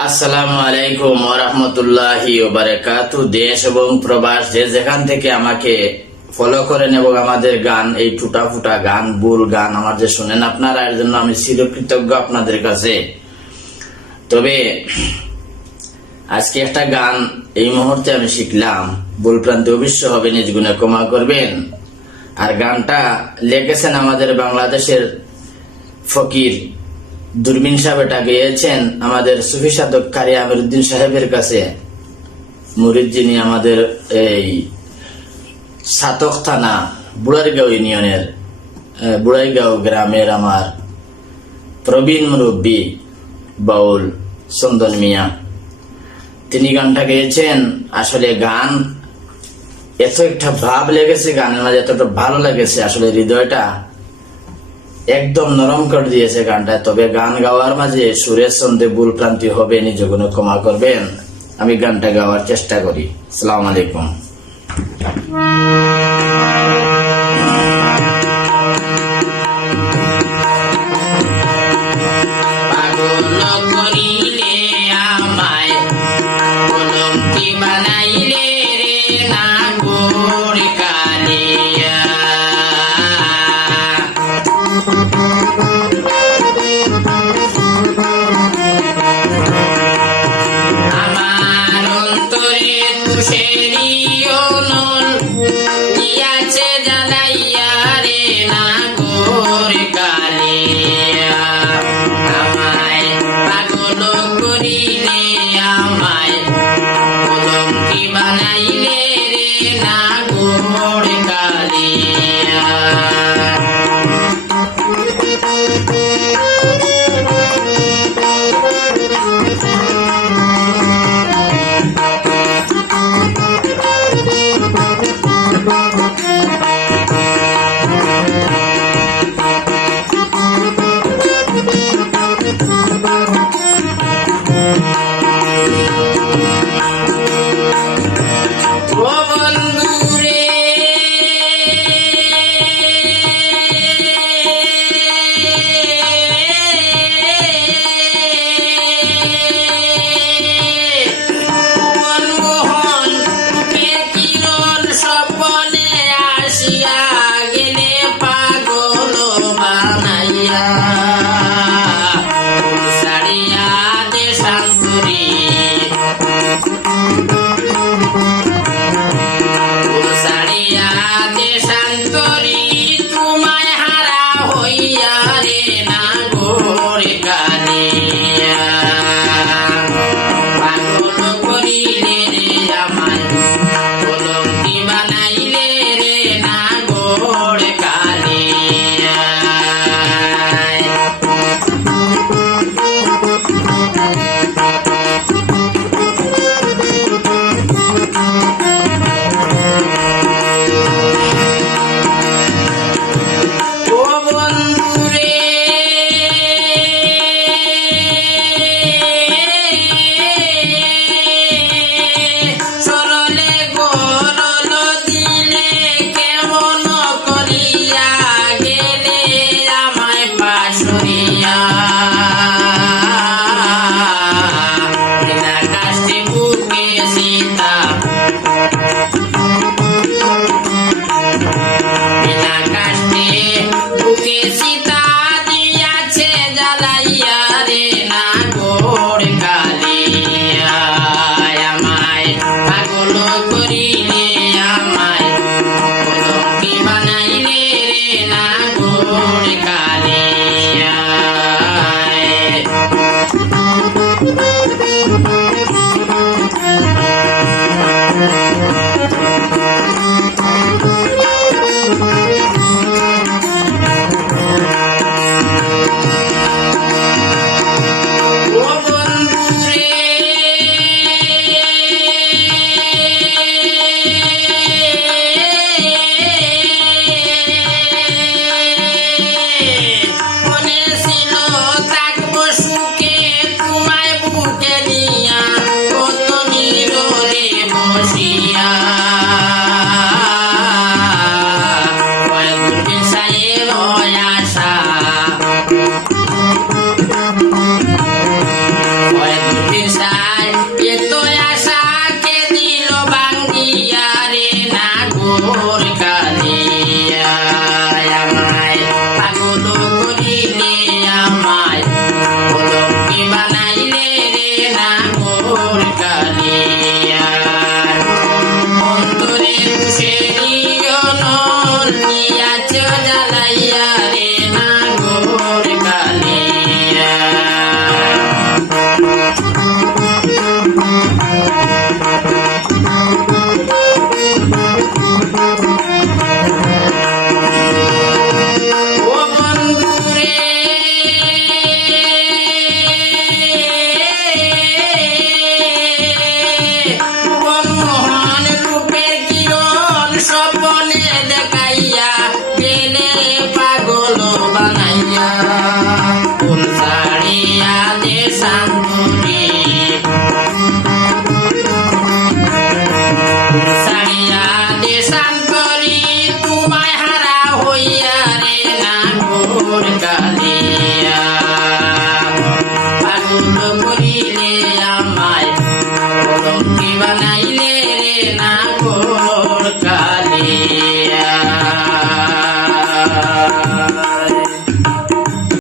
আসসালামু আলাইকুম ওয়া রাহমাতুল্লাহি ওয়া বারাকাতুহু। দেশ এবং প্রবাস যে যেখান থেকে আমাকে ফলো করেন এবং আমাদের গান, এই টুটা ফুটা গান, ভুল গান আমার যে শুনেন আপনারা, এর জন্য আমি চিরকৃতজ্ঞ আপনাদের কাছে। তবে আজকে একটা গান এই মুহূর্তে আমি শিখলাম, ভুল প্রান্তে অবশ্য হবে, নিজ গুণে ক্ষমা করবেন। আর গানটা লিখেছেন আমাদের বাংলাদেশের ফকির দূরবীন সাহেব, এটা গেয়েছেন আমাদের সুফি সাধক কারি আমিরউদ্দিন সাহেবের কাছে, মুরিদ যিনি আমাদের এই সাতক থানা বুড়াইগাঁও ইউনিয়নের বুড়াইগাঁও গ্রামের আমার প্রবীণ মুরব্বী বাউল চন্দন মিয়া, তিনি গানটা গেয়েছেন। আসলে গান এত একটা ভাব লেগেছে, গানের মাঝে এতটা ভালো লেগেছে, আসলে হৃদয়টা একদম নরম করে দিয়েছে গানটা। তবে গান গাওয়ার মাঝে সুরের ছন্দে ভুল প্রান্তি হবে, নিজ গুণে ক্ষমা করবেন। আমি গানটা গাওয়ার চেষ্টা করি। আসসালামু আলাইকুম। গো